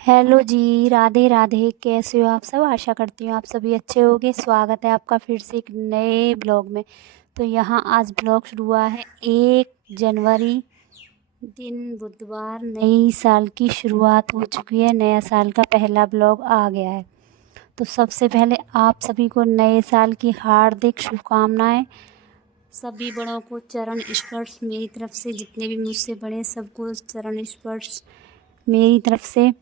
Hello जी, राधे राधे। कैसे हो आप सब? आशा करती हूँ आप सभी अच्छे होंगे। स्वागत है आपका फिर से एक नए ब्लॉग में। तो यहाँ आज ब्लॉग शुरू हुआ है 1 जनवरी, दिन बुधवार। नई साल की शुरुआत हो चुकी है, नया साल का पहला ब्लॉग आ गया है। तो सबसे पहले आप सभी को नए साल की हार्दिक शुभकामनाएं। सभी बड़ों को चरण स्पर्श मेरी तरफ से, जितने भी मुझसे बड़े सबको चरण स्पर्श मेरी तरफ से।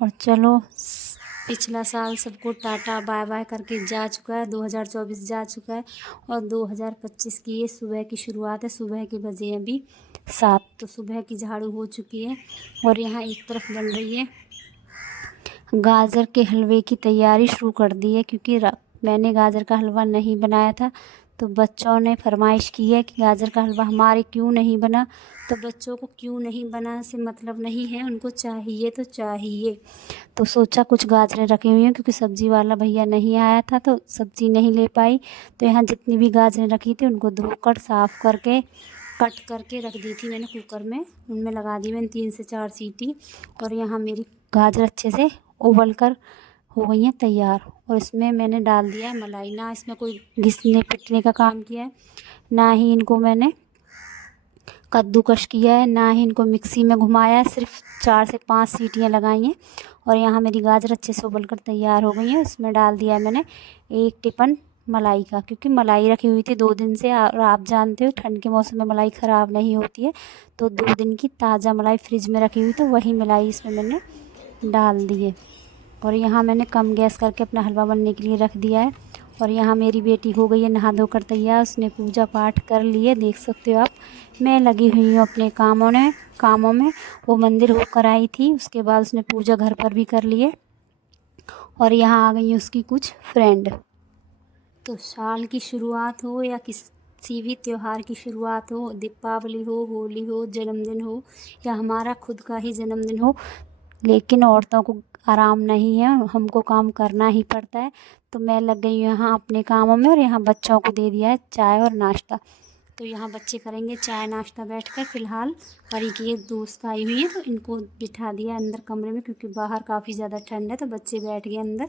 और चलो, पिछला साल सबको टाटा बाय बाय करके जा चुका है, 2024 जा चुका है और 2025 की ये सुबह की शुरुआत है। सुबह के बजे हैं अभी 7, तो सुबह की झाड़ू हो चुकी है। और यहाँ एक तरफ बन रही है गाजर के हलवे की तैयारी शुरू कर दी है, क्योंकि मैंने गाजर का हलवा नहीं बनाया था। तो बच्चों ने फरमाइश की है कि गाजर का हलवा हमारे क्यों नहीं बना। तो बच्चों को क्यों नहीं बना से मतलब नहीं है, उनको चाहिए तो चाहिए। तो सोचा कुछ गाजरें रखी हुई हैं, क्योंकि सब्ज़ी वाला भैया नहीं आया था तो सब्ज़ी नहीं ले पाई। तो यहाँ जितनी भी गाजरें रखी थी उनको धोकर साफ़ करके कट करके रख दी थी मैंने कुकर में। उनमें लगा दी मैंने 3 से 4 सीटी। और यहाँ मेरी गाजर अच्छे से उबल कर हो गई हैं तैयार। और इसमें मैंने डाल दिया है मलाई। ना इसमें कोई घिसने पिटने का काम किया है, ना ही इनको मैंने कद्दूकस किया है, ना ही इनको मिक्सी में घुमाया है। सिर्फ 4 से 5 सीटियाँ लगाई हैं। और यहाँ मेरी गाजर अच्छे से उबल कर तैयार हो गई है। इसमें डाल दिया है मैंने 1 टिपन मलाई का, क्योंकि मलाई रखी हुई थी 2 दिन से। और आप जानते हो ठंड के मौसम में मलाई ख़राब नहीं होती है। तो 2 दिन की ताज़ा मलाई फ्रिज में रखी हुई, तो वही मलाई इसमें मैंने डाल दी है। और यहाँ मैंने कम गैस करके अपना हलवा बनने के लिए रख दिया है। और यहाँ मेरी बेटी हो गई है नहा धोकर तैयार। उसने पूजा पाठ कर लिए, देख सकते हो आप। मैं लगी हुई हूँ अपने कामों में। वो मंदिर होकर आई थी, उसके बाद उसने पूजा घर पर भी कर लिए। और यहाँ आ गई हैं उसकी कुछ फ्रेंड। तो साल की शुरुआत हो या किसी भी त्यौहार की शुरुआत हो, दीपावली हो, होली हो, जन्मदिन हो या हमारा खुद का ही जन्मदिन हो, लेकिन औरतों को आराम नहीं है, हमको काम करना ही पड़ता है। तो मैं लग गई हूँ यहाँ अपने कामों में। और यहाँ बच्चों को दे दिया है चाय और नाश्ता। तो यहाँ बच्चे करेंगे चाय नाश्ता बैठकर। फ़िलहाल परी की एक दोस्त आई हुई है, तो इनको बिठा दिया अंदर कमरे में, क्योंकि बाहर काफ़ी ज़्यादा ठंड है। तो बच्चे बैठ गए अंदर।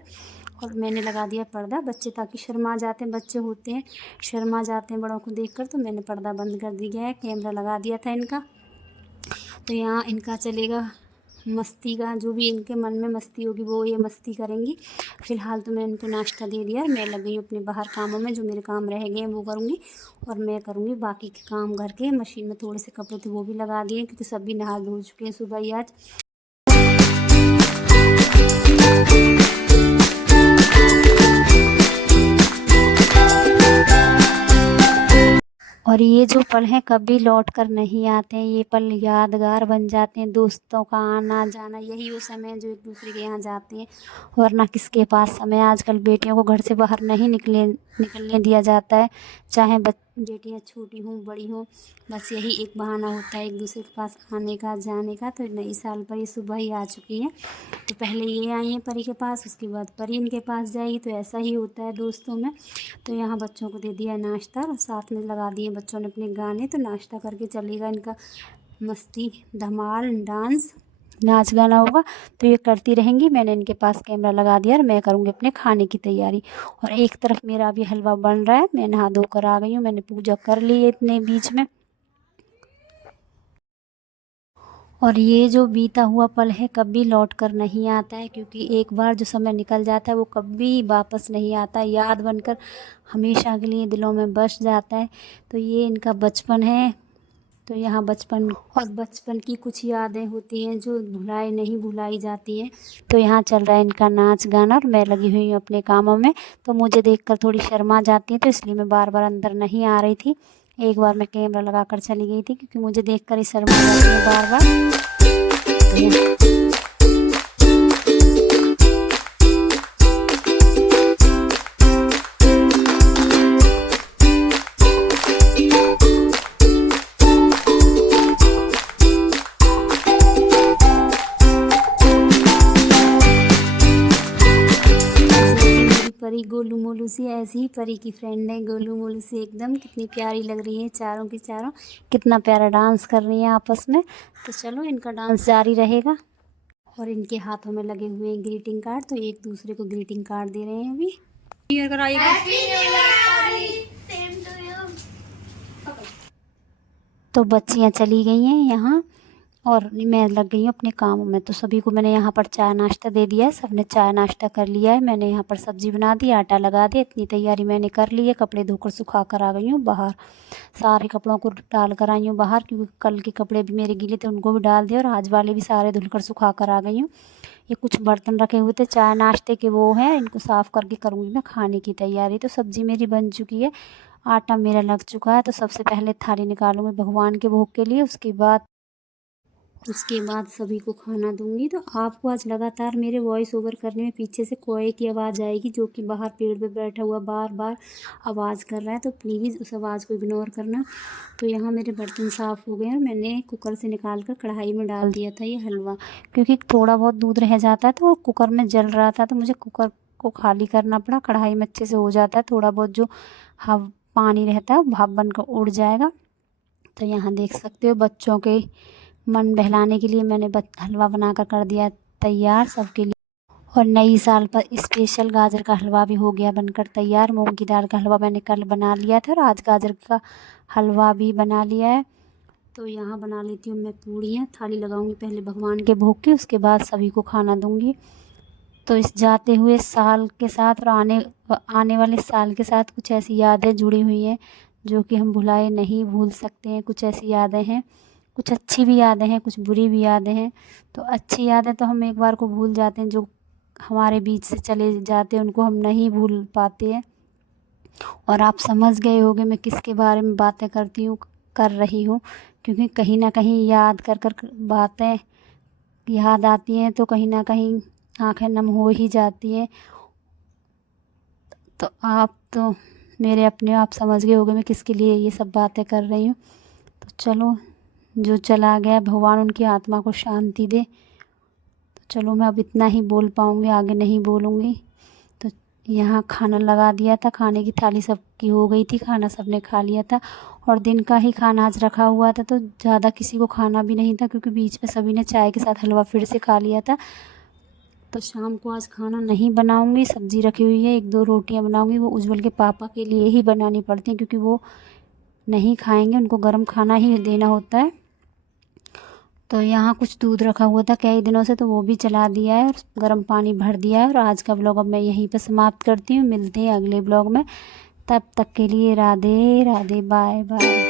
और मैंने लगा दिया पर्दा। बच्चे ताकि शर्मा जाते हैं, बच्चे होते हैं शर्मा जाते हैं बड़ों को देखकर, तो मैंने पर्दा बंद कर दिया है। कैमरा लगा दिया था इनका। तो यहाँ इनका चलेगा मस्ती का, जो भी इनके मन में मस्ती होगी वो ये मस्ती करेंगी। फ़िलहाल तो मैंने इनको नाश्ता दे दिया। मैं लग गई हूँ अपने बाहर कामों में। जो मेरे काम रह गए हैं वो करूँगी। और मैं करूँगी बाकी के काम घर के। मशीन में थोड़े से कपड़े थे वो भी लगा दिए, क्योंकि सभी नहा धो चुके हैं सुबह ही आज। और ये जो पल हैं कभी लौट कर नहीं आते हैं। ये पल यादगार बन जाते हैं। दोस्तों का आना जाना, यही वो समय है जो एक दूसरे के यहाँ जाते हैं। वरना किसके पास समय। आजकल बेटियों को घर से बाहर नहीं निकलने दिया जाता है, चाहे बेटियाँ छोटी हों बड़ी हों। बस यही एक बहाना होता है एक दूसरे के पास आने का जाने का। तो नई साल पर ये सुबह ही आ चुकी हैं। तो पहले ये आई हैं परी के पास, उसके बाद परी इनके पास जाएगी। तो ऐसा ही होता है दोस्तों में। तो यहाँ बच्चों को दे दिया नाश्ता, साथ में लगा दिए बच्चों ने अपने गाने। तो नाश्ता करके चलेगा इनका मस्ती धमाल डांस, नाच गाना होगा। तो ये करती रहेंगी। मैंने इनके पास कैमरा लगा दिया और मैं करूँगी अपने खाने की तैयारी। और एक तरफ मेरा अभी हलवा बन रहा है। मैं नहा धोकर आ गई हूँ, मैंने पूजा कर ली है इतने बीच में। और ये जो बीता हुआ पल है कभी लौट कर नहीं आता है, क्योंकि एक बार जो समय निकल जाता है वो कभी वापस नहीं आता। याद बनकर हमेशा के लिए दिलों में बस जाता है। तो ये इनका बचपन है। तो यहाँ बचपन और बचपन की कुछ यादें होती हैं जो भुलाई जाती हैं। तो यहाँ चल रहा है इनका नाच गाना और मैं लगी हुई हूँ अपने कामों में। तो मुझे देखकर थोड़ी शर्मा जाती है, तो इसलिए मैं बार बार अंदर नहीं आ रही थी। एक बार मैं कैमरा लगा कर चली गई थी, क्योंकि मुझे देखकर ही शर्मा जाती है बार बार। परी गोलू मोलू सी, ऐसी ही परी की फ्रेंड है गोलू मोलू सी एकदम। कितनी प्यारी लग रही है चारों की चारों। कितना प्यारा डांस कर रही हैं आपस में। तो चलो इनका डांस जारी रहेगा। और इनके हाथों में लगे हुए हैं ग्रीटिंग कार्ड, तो एक दूसरे को ग्रीटिंग कार्ड दे रहे हैं अभी। तो बच्चियाँ चली गई हैं यहाँ और मैं लग गई हूँ अपने कामों में। तो सभी को मैंने यहाँ पर चाय नाश्ता दे दिया है, सबने चाय नाश्ता कर लिया है। मैंने यहाँ पर सब्ज़ी बना दी, आटा लगा दिया, इतनी तैयारी मैंने कर ली है। कपड़े धोकर सुखा कर आ गई हूँ बाहर, सारे कपड़ों को डाल कर आई हूँ बाहर, क्योंकि कल के कपड़े भी मेरे गीले थे, उनको भी डाल दिए और आज वाले भी सारे धुलकर सुखा कर आ गई हूँ। ये कुछ बर्तन रखे हुए थे चाय नाश्ते के, वो हैं, इनको साफ़ करके करूँगी मैं खाने की तैयारी। तो सब्ज़ी मेरी बन चुकी है, आटा मेरा लग चुका है। तो सबसे पहले थाली निकालूंगी भगवान के भोग के लिए, उसके बाद सभी को खाना दूंगी। तो आपको आज लगातार मेरे वॉइस ओवर करने में पीछे से कोए की आवाज़ आएगी, जो कि बाहर पेड़ पे बैठा हुआ बार बार आवाज़ कर रहा है, तो प्लीज़ उस आवाज़ को इग्नोर करना। तो यहाँ मेरे बर्तन साफ़ हो गए और मैंने कुकर से निकाल कर कढ़ाई में डाल दिया था ये हलवा, क्योंकि थोड़ा बहुत दूध रह जाता है तो कुकर में जल रहा था, तो मुझे कुकर को खाली करना पड़ा। कढ़ाई में अच्छे से हो जाता है, थोड़ा बहुत जो पानी रहता है भाप बनकर उड़ जाएगा। तो यहाँ देख सकते हो बच्चों के मन बहलाने के लिए मैंने हलवा बनाकर कर दिया तैयार सबके लिए। और नई साल पर स्पेशल गाजर का हलवा भी हो गया बनकर तैयार। मूंग की दाल का हलवा मैंने कल बना लिया था और आज गाजर का हलवा भी बना लिया है। तो यहाँ बना लेती हूँ मैं पूड़ियाँ, थाली लगाऊंगी पहले भगवान के भोग की, उसके बाद सभी को खाना दूंगी। तो इस जाते हुए साल के साथ और आने वाले साल के साथ कुछ ऐसी यादें जुड़ी हुई हैं जो कि हम भुलाए नहीं, भूल सकते हैं। कुछ ऐसी यादें हैं, कुछ अच्छी भी यादें हैं, कुछ बुरी भी यादें हैं। तो अच्छी यादें तो हम एक बार को भूल जाते हैं, जो हमारे बीच से चले जाते हैं उनको हम नहीं भूल पाते हैं। और आप समझ गए होंगे मैं किसके बारे में बातें कर रही हूँ, क्योंकि कहीं ना कहीं याद कर बातें याद आती हैं तो कहीं ना कहीं आंखें नम हो ही जाती हैं। तो आप तो मेरे अपने आप समझ गए होंगे मैं किसके लिए ये सब बातें कर रही हूँ। तो चलो, जो चला गया भगवान उनकी आत्मा को शांति दे। तो चलो, मैं अब इतना ही बोल पाऊँगी, आगे नहीं बोलूँगी। तो यहाँ खाना लगा दिया था, खाने की थाली सबकी हो गई थी, खाना सबने खा लिया था। और दिन का ही खाना आज रखा हुआ था, तो ज़्यादा किसी को खाना भी नहीं था, क्योंकि बीच में सभी ने चाय के साथ हलवा फिर से खा लिया था। तो शाम को आज खाना नहीं बनाऊंगी, सब्ज़ी रखी हुई है, 1-2 रोटियां बनाऊंगी। वो उज्जवल के पापा के लिए ही बनानी पड़ती हैं, क्योंकि वो नहीं खाएंगे, उनको गर्म खाना ही देना होता है। तो यहाँ कुछ दूध रखा हुआ था कई दिनों से, तो वो भी चला दिया है और गर्म पानी भर दिया है। और आज का ब्लॉग अब मैं यहीं पर समाप्त करती हूँ, मिलते हैं अगले ब्लॉग में। तब तक के लिए राधे राधे, बाय बाय।